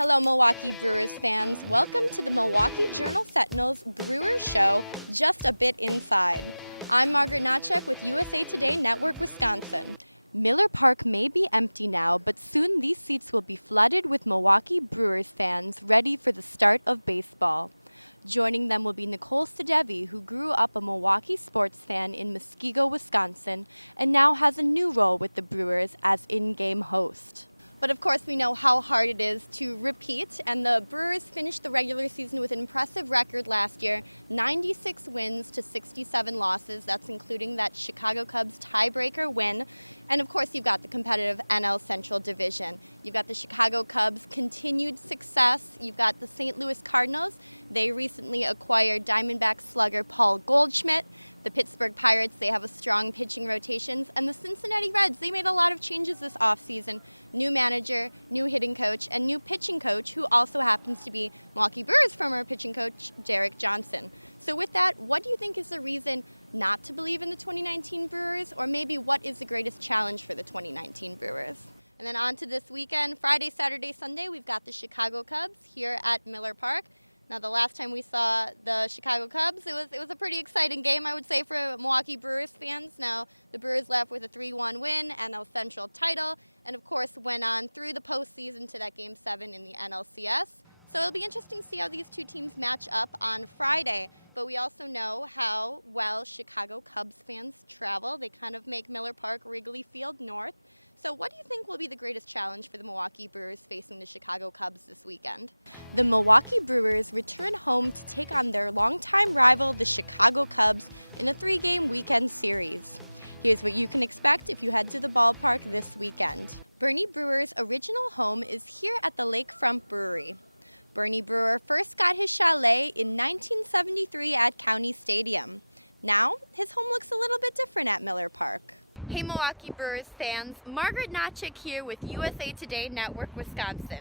Hello, Milwaukee Brewers fans. Welcome to the Milwaukee Journal-Sentinel's Brewers Show, just a bit inside. I'm Margaret Naczek with USA Today Network Wisconsin. Miller Park may be empty now, but soon these seats will be flooded with Milwaukee Brewers fans ready for the start of baseball. Joining them will be Nicole Sadevi, who grew up a Milwaukee sports fan in Muskego, Wisconsin, and now has a new role with the Brewers as in-game host. But of course, we know how hard it is to repeat, and the Brewers finished the regular season with an impressive record last year, 96 wins to 67 losses. That's including that Chicago Cubs tiebreaker win. And of course, you've got the competitive NL Central Division. You've got the Chicago Cubs' continued success. You've got the St. Louis Cardinals. They recently acquired Diamondback slugger Paul Goldschmidt. The Pittsburgh Pirates, they have a strong pitching rotations. And the Cincinnati Reds, they made a lot of changes this offseason. New manager, new hitting coach, and new pitching coach, who also happens to be Milwaukee Brewers' former pitching coach, Derek Johnson. So with that, what do you think is the reason not to believe in the 2019 Brewers? Or maybe what is the greatest challenge for the 2019 Brewers? And then on to this weekend, Friday, Saturday, Sunday, we've got the Chicago Cubs here at Miller Park. Now, the last time we saw the Chicago Cubs, it was a pretty exciting game, I would say, for Milwaukee Brewers fans. Now, the Brewers left with a 3-1 win, NL Central title, and of course went on through the postseason to that Game 7 in the NLCS. So it'll be interesting to see how these two teams match up on Friday. But we also know how well Chicago Cubs fans travel. They kind of make Miller Park Wrigley Field north. So what do you think will be the greatest challenge for the Milwaukee Brewers facing the Chicago Cubs this weekend? The Milwaukee Brewers return home to take on their longtime rival, the Chicago Cubs, in a 3-game weekend series. Here's what you can expect if you head to the ballpark this weekend. Bernie Brewer's original home is here at the Lakefront Brewery. Bernie Brewer first got his chalet in 1973 at County Stadium. Now, his home looks a little bit different at Miller Park. Hey Milwaukee Brewers fans, Margaret Naczek here with USA Today Network Wisconsin.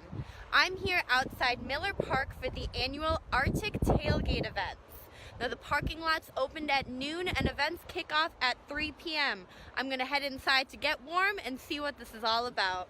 I'm here outside Miller Park for the annual Arctic Tailgate events. Now the parking lots opened at noon and events kick off at 3 p.m. I'm going to head inside to get warm and see what this is all about.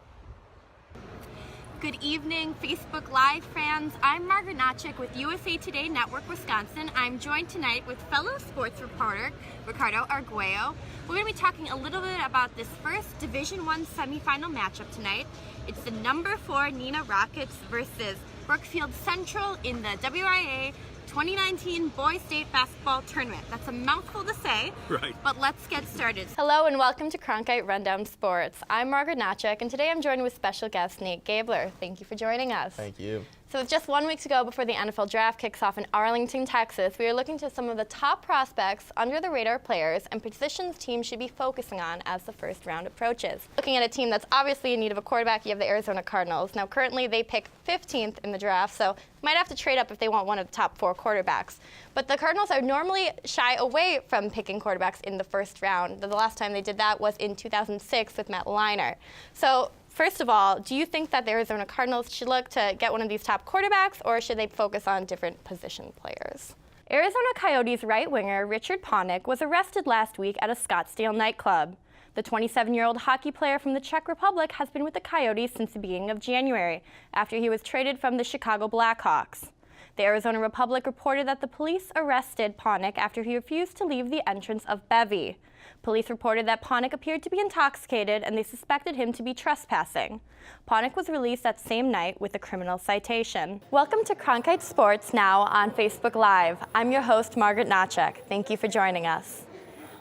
Good evening, Facebook Live fans. I'm Margaret Naczek with USA Today Network Wisconsin. I'm joined tonight with fellow sports reporter Ricardo Arguello. We're going to be talking a little bit about this first Division I semifinal matchup tonight. It's the number 4 Neenah Rockets versus Brookfield Central in the WIA 2019 Boys State Basketball Tournament. That's a mouthful to say, right? But let's get started. Hello and welcome to Cronkite Rundown Sports. I'm Margaret Naczek, and today I'm joined with special guest Nate Gabler. Thank you for joining us. Thank you. So with just 1 week to go before the NFL draft kicks off in Arlington, Texas, we are looking to some of the top prospects, under-the-radar players, and positions teams should be focusing on as the first round approaches. Looking at a team that's obviously in need of a quarterback, you have the Arizona Cardinals. Now, currently, they pick 15th in the draft, so might have to trade up if they want one of the top 4 quarterbacks. But the Cardinals are normally shy away from picking quarterbacks in the first round. The last time they did that was in 2006 with Matt Leinart. So, first of all, do you think that the Arizona Cardinals should look to get one of these top quarterbacks, or should they focus on different position players? Arizona Coyotes right winger Richard Panik was arrested last week at a Scottsdale nightclub. The 27-year-old hockey player from the Czech Republic has been with the Coyotes since the beginning of January, after he was traded from the Chicago Blackhawks. The Arizona Republic reported that the police arrested Panik after he refused to leave the entrance of Bevy. Police reported that Panik appeared to be intoxicated and they suspected him to be trespassing. Panik was released that same night with a criminal citation. Welcome to Cronkite Sports now on Facebook Live. I'm your host, Margaret Naczek. Thank you for joining us.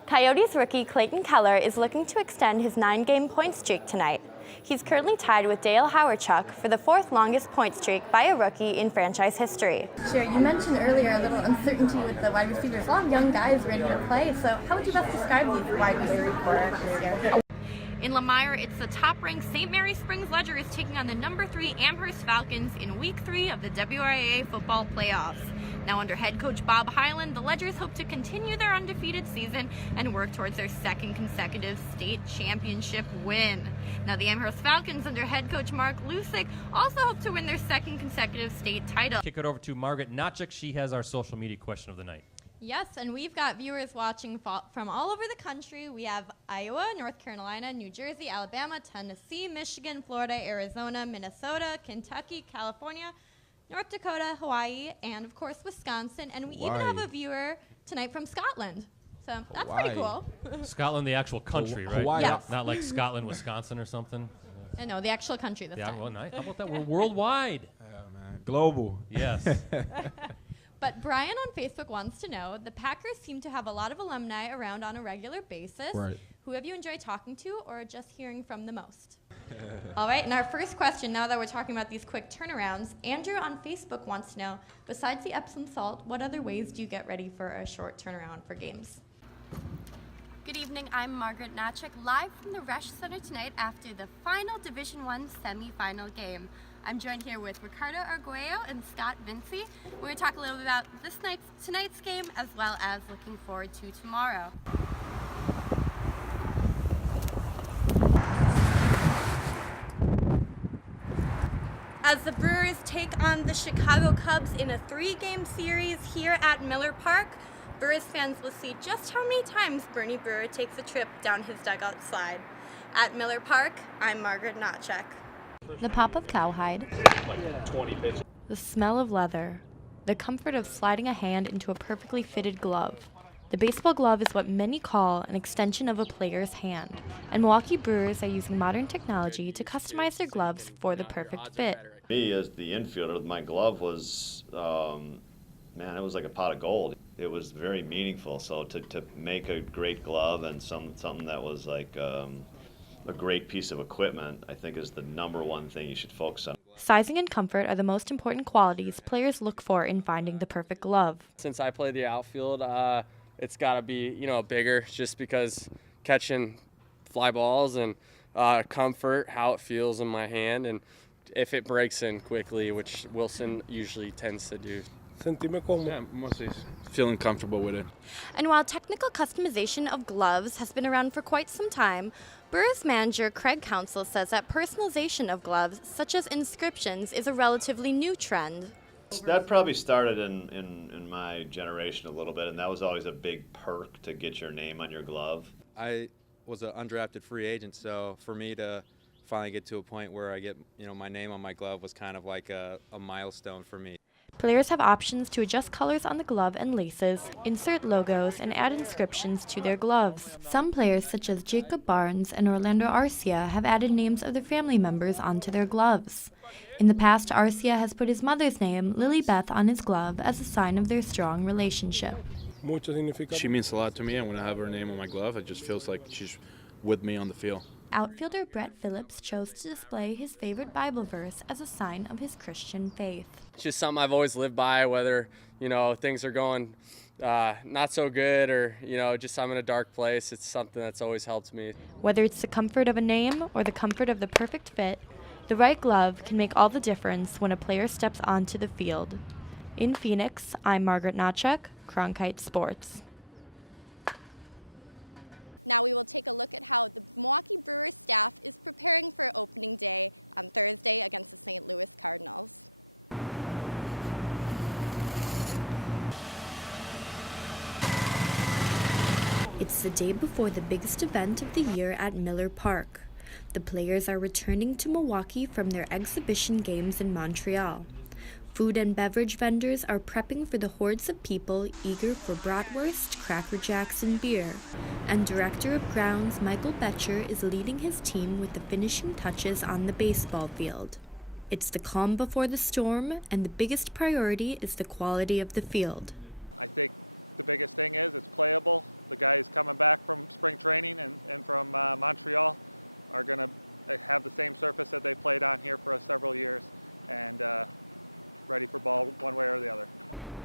Coyotes rookie Clayton Keller is looking to extend his 9-game point streak tonight. He's currently tied with Dale Hawerchuk for the 4th longest point streak by a rookie in franchise history. Sure, you mentioned earlier a little uncertainty with the wide receivers. A lot of young guys ready to play, so how would you best describe these wide receiver corps this year? In Lamar, it's the top-ranked St. Mary Springs Ledgers taking on the number 3 Amherst Falcons in Week 3 of the WIA football playoffs. Now under head coach Bob Hyland, the Ledgers hope to continue their undefeated season and work towards their 2nd consecutive state championship win. Now the Amherst Falcons under head coach Mark Lusick also hope to win their 2nd consecutive state title. Kick it over to Margaret Naczek. She has our social media question of the night. Yes, and we've got viewers watching from all over the country. We have Iowa, North Carolina, New Jersey, Alabama, Tennessee, Michigan, Florida, Arizona, Minnesota, Kentucky, California, North Dakota, Hawaii, and of course Wisconsin. And we even have a viewer tonight from Scotland. So that's pretty cool. Scotland, the actual country, right? Hawaii. Yes. Not like Scotland, Wisconsin or something. I know, the actual country this Yeah, time. well, nice. How about that? We're worldwide. Yeah, man. Global. Yes. But Brian on Facebook wants to know, the Packers seem to have a lot of alumni around on a regular basis. Right. Who have you enjoyed talking to or just hearing from the most? All right, and our first question, now that we're talking about these quick turnarounds, Andrew on Facebook wants to know, besides the Epsom salt, what other ways do you get ready for a short turnaround for games? Good evening, I'm Margaret Naczek, live from the Resch Center tonight after the final Division I semi-final game. I'm joined here with Ricardo Arguello and Scott Vinci. We're going to talk a little bit about tonight's game as well as looking forward to tomorrow. As the Brewers take on the Chicago Cubs in a 3-game series here at Miller Park, Brewers fans will see just how many times Bernie Brewer takes a trip down his dugout slide. At Miller Park, I'm Margaret Naczek. The pop of cowhide, the smell of leather, the comfort of sliding a hand into a perfectly fitted glove. The baseball glove is what many call an extension of a player's hand, and Milwaukee Brewers are using modern technology to customize their gloves for the perfect fit. Me, as the infielder, my glove was, man, it was like a pot of gold. It was very meaningful. So to make a great glove and something that was like a great piece of equipment, I think is the number one thing you should focus on. Sizing and comfort are the most important qualities players look for in finding the perfect glove. Since I play the outfield, it's got to be, bigger, just because catching fly balls and comfort, how it feels in my hand, and if it breaks in quickly, which Wilson usually tends to do. Yeah, mostly feeling comfortable with it. And while technical customization of gloves has been around for quite some time, Brewers manager Craig Counsell says that personalization of gloves, such as inscriptions, is a relatively new trend. That probably started in my generation a little bit, and that was always a big perk to get your name on your glove. I was an undrafted free agent, so for me to finally get to a point where I get my name on my glove was kind of like a milestone for me. Players have options to adjust colors on the glove and laces, insert logos, and add inscriptions to their gloves. Some players, such as Jacob Barnes and Orlando Arcia, have added names of their family members onto their gloves. In the past, Arcia has put his mother's name, Lily Beth, on his glove as a sign of their strong relationship. She means a lot to me, and when I have her name on my glove, it just feels like she's with me on the field. Outfielder Brett Phillips chose to display his favorite Bible verse as a sign of his Christian faith. It's just something I've always lived by, whether, things are going not so good or, just I'm in a dark place. It's something that's always helped me. Whether it's the comfort of a name or the comfort of the perfect fit, the right glove can make all the difference when a player steps onto the field. In Phoenix, I'm Margaret Naczek, Cronkite Sports. Now we will take a look at how the Milwaukee Brewers staff is preparing for opening day on Thursday against the St. Louis Cardinals. It's the day before the biggest event of the year at Miller Park. The players are returning to Milwaukee from their exhibition games in Montreal. Food and beverage vendors are prepping for the hordes of people eager for bratwurst, Cracker Jacks, and beer. And Director of Grounds Michael Betcher is leading his team with the finishing touches on the baseball field. It's the calm before the storm, and the biggest priority is the quality of the field. I think the biggest thing is it's playable. The guys coming back from spring training and from Montreal are going to have the same surface that they played on here for several years, and ready for ball one way or the other.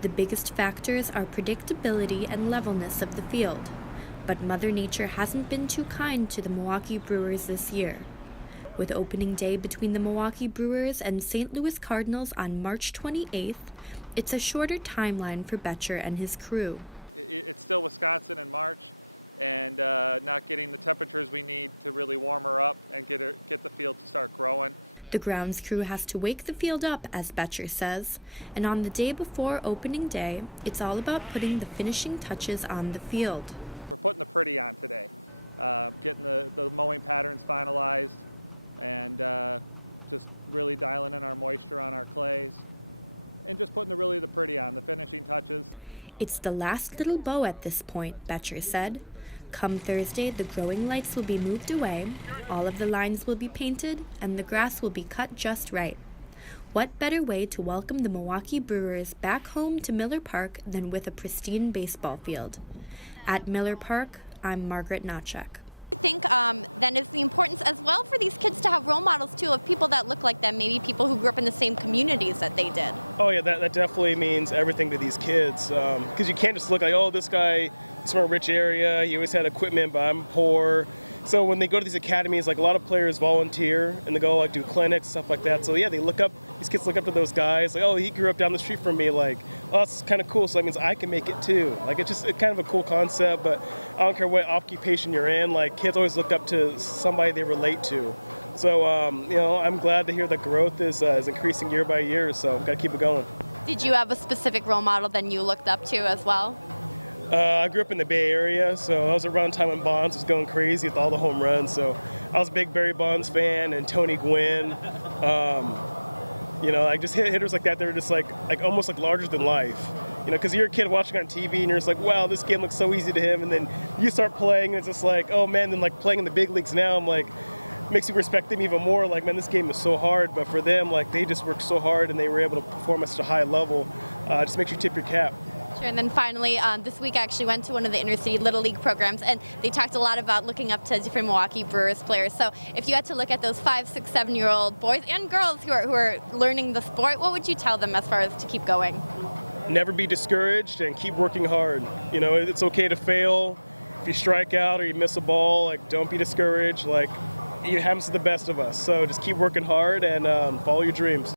The biggest factors are predictability and levelness of the field. But Mother Nature hasn't been too kind to the Milwaukee Brewers this year. With opening day between the Milwaukee Brewers and St. Louis Cardinals on March 28th, it's a shorter timeline for Betcher and his crew. It's still Wisconsin in March, and not getting the temperatures we need to really warm her up and get the field to start growing. The grounds crew has to wake the field up, as Betcher says, and on the day before opening day, it's all about putting the finishing touches on the field. We're putting the pretty on today, getting the mowing patterns finalized, and just really dialing in our moisture on our clays, and just putting the pretty on, the finishing touches. It's the last little bow at this point, Betcher said. Come Thursday, the growing lights will be moved away, all of the lines will be painted, and the grass will be cut just right. What better way to welcome the Milwaukee Brewers back home to Miller Park than with a pristine baseball field? At Miller Park, I'm Margaret Naczek. I think then is the importance as well for these kids to have role models too of people that look like them, maybe people who grew up in the same communities that they did. Oh yeah, that definitely means everything to these kids, because you can't just look like, oh, this guy is from a rich area, he always had equipment, but I'm poor. So when they go to these academies, like a lot of players volunteer and they go like do clinics, stuff like that. So yeah, these kids look up to those guys, like, oh, he grew up down the street from me, like, oh, that's kind of cool, so that means I can make it too. Like, it's kind of a cool concept, but I don't care what occupation you're in, like, kids always look up to somebody they relate to. So, I'm glad to hear that growth is increasing year by year, so gotta keep it going. Did you have a specific role model that you looked up to as well? I grew up in the Bay Area, so I was around time when Bonds was going crazy with all the home runs. So I was a big Barry Bonds fan and Tony Gwynn. Like just hitters like that, they were just like almost like larger than life. Because you're a kid watching on TV and you're just like, wow, this game looks so easy to him. And then you start playing and it's just like, oh man, then like playing in the big leagues now, I'm like, makes you respect them even more. Like, man, this game is so hard. But for them, like they just worked so hard and they were able to perform at such a high level. Just makes you tip your cap. Sure, and then finally, this week I actually went to one of the inner city Little League programs, and they talked a lot about looking up to different Milwaukee Brewers players. So if you had to look at those 5, 6, 7-year-old boys and girls who are learning the sport, what would you tell them as far as to keep going? Never be discouraged and keep working hard. It's okay to fail. If you strike out or you miss a ball, like, don't be discouraged. Like, it happens to the best of us. So just keep working hard and follow your dreams.